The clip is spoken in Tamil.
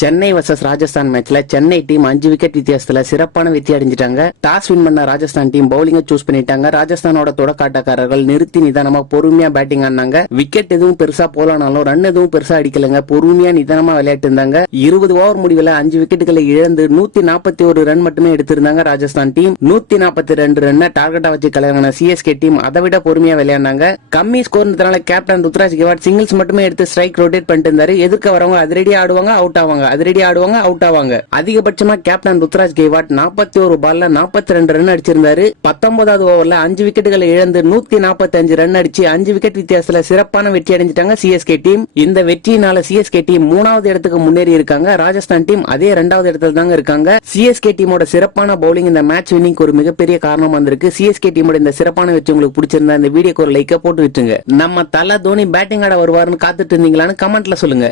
சென்னை வர்சஸ் ராஜஸ்தான் மேட்ச்ல சென்னை டீம் அஞ்சு விக்கெட் வித்தியாசத்துல சிறப்பான வித்தி அடைஞ்சிட்டாங்க. டாஸ் வின் பண்ண ராஜஸ்தான் டீம் பவுலிங்க சூஸ் பண்ணிட்டாங்க. ராஜஸ்தானோட தொடக்காட்டக்காரர்கள் நிறுத்தி நிதானமா பொறுமையா பேட்டிங் ஆனாங்க விக்கெட் எதுவும் பெருசா போலானாலும் ரன் எதுவும் பெருசா அடிக்கலங்க. பொறுமையா நிதானமா விளையாட்டு இருந்தாங்க. இருபது ஓவர் முடிவுல அஞ்சு விக்கெட்டுகளை இழந்து நூத்தி நாற்பத்தி ஒரு ரன் மட்டுமே எடுத்திருந்தாங்க ராஜஸ்தான் டீம் நூத்தி நாற்பத்தி ரெண்டு ரன்னை டார்கெட்டா வச்சு கலைஞரான சிஎஸ்கே டீம் அதை விட பொறுமையா விளையாடினாங்க. கம்மி ஸ்கோர்ன்றதுனால கேப்டன் ருத்ராஜ் கெவாட் சிங்கிள்ஸ் மட்டுமே எடுத்து ஸ்ட்ரைக் ரொட்டேட் பண்ணிட்டு இருந்தாரு. எதிர்க்க வரவங்க அதிரடியா ஆடுவாங்க அவுட் ஆவாங்க. அதிரடி ஆடுவாங்க அவுட் ஆவாங்க. அதிகபட்சமா கேப்டன் ருத்ராஜ் கெய்வாட் நாற்பத்தி ஒரு பால்ல நாற்பத்தி ரெண்டு ரன் அடிச்சிருந்தாரு. பத்தொன்பதாவது ஓவர்ல அஞ்சு விக்கெட்டுகளை இழந்து நூத்தி நாற்பத்தி அஞ்சு ரன் அடிச்சு அஞ்சு விக்கெட் வித்தியாசத்துல சிறப்பான வெற்றி அடைஞ்சிட்டாங்க சிஎஸ்கே டீம் இந்த வெற்றியினால சிஎஸ்கே டீம் மூணாவது இடத்துக்கு முன்னேறி இருக்காங்க. ராஜஸ்தான் டீம் அதே ரெண்டாவது இடத்துல தாங்க இருக்காங்க. சிஎஸ்கே டீமோட சிறப்பான பவுலிங் இந்த மேட்ச் வின்னிங் ஒரு மிகப்பெரிய காரணம் வந்திருக்கு. சிஎஸ்கே டீமோட இந்த சிறப்பான வெற்றி உங்களுக்கு பிடிச்சிருந்தா இந்த வீடியோக்கு ஒரு லைக்க போட்டு விட்டுருங்க. நம்ம தலை தோனி பேட்டிங் ஆட வருவாருன்னு காத்துட்டு இருந்தீங்களான்னு கமெண்ட்ல சொல்லுங்க.